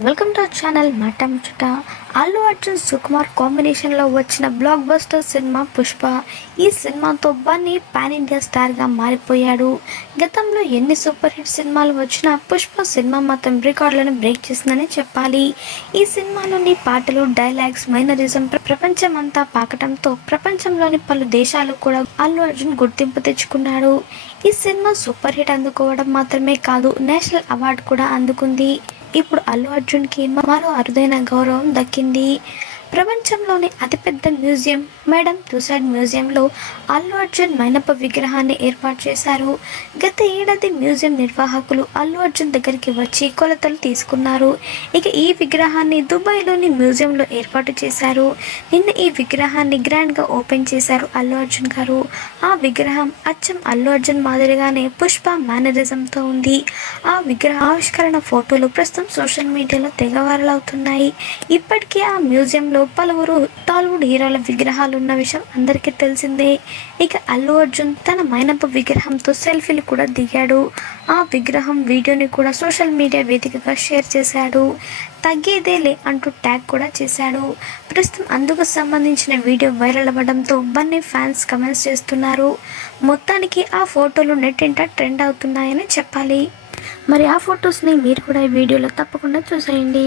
Welcome to channel మాట ముచ్చట అల్లు అర్జున్ సుకుమార్ కాంబినేషన్లో వచ్చిన బ్లాక్ బస్టర్ సినిమా పుష్ప ఈ సినిమాతో బన్నీ పాన్ ఇండియా స్టార్గా మారిపోయాడు. గతంలో ఎన్ని సూపర్ హిట్ సినిమాలు వచ్చినా పుష్ప సినిమా మాత్రం రికార్డులను బ్రేక్ చేసిందని చెప్పాలి. ఈ సినిమాలోని పాటలు డైలాగ్స్ మైనరిజం ప్రపంచం ప్రపంచమంతా పాకటంతో ప్రపంచంలోని పలు దేశాలు కూడా అల్లు అర్జున్ గుర్తింపు తెచ్చుకున్నాడు. ఈ సినిమా సూపర్ హిట్ అందుకోవడం మాత్రమే కాదు నేషనల్ అవార్డు కూడా అందుకుంది. ఇప్పుడు అల్లు అర్జున్కి మరో అరుదైన గౌరవం దక్కింది. ప్రపంచంలోని అతిపెద్ద మ్యూజియం. మేడం తుసైడ్ మ్యూజియంలో అల్లు అర్జున్ మైనప్ప విగ్రహాన్ని ఏర్పాటు చేశారు. గత ఏడాది మ్యూజియం నిర్వాహకులు అల్లు అర్జున్ దగ్గరికి వచ్చి కొలతలు తీసుకున్నారు. ఇక ఈ విగ్రహాన్ని దుబాయ్లోని మ్యూజియంలో ఏర్పాటు చేశారు. నిన్న ఈ విగ్రహాన్ని గ్రాండ్గా ఓపెన్ చేశారు అల్లు అర్జున్ గారు. ఆ విగ్రహం అచ్చం అల్లు అర్జున్ మాదిరిగానే పుష్ప మేనరిజంతో ఉంది. ఆ విగ్రహ ఆవిష్కరణ ఫోటోలు ప్రస్తుతం సోషల్ మీడియాలో తెగ వైరల్ అవుతున్నాయి. ఇప్పటికే ఆ మ్యూజియంలో పలువురు టాలీవుడ్ హీరోల విగ్రహాలు ఉన్న విషయం అందరికీ తెలిసిందే. ఇక అల్లు అర్జున్ తన మైనప్ప విగ్రహంతో సెల్ఫీలు కూడా దిగాడు. ఆ విగ్రహం వీడియోని కూడా సోషల్ మీడియా వేదికగా షేర్ చేశాడు. తగ్గేదేలే అంటూ ట్యాగ్ కూడా చేశాడు. ప్రస్తుతం అందుకు సంబంధించిన వీడియో వైరల్ అవ్వడంతో బన్నీ ఫ్యాన్స్ కమెంట్స్ చేస్తున్నారు. మొత్తానికి ఆ ఫోటోలు నెట్టింట ట్రెండ్ అవుతున్నాయని చెప్పాలి. మరి ఆ ఫొటోస్ని మీరు కూడా ఈ వీడియోలో తప్పకుండా చూసేయండి.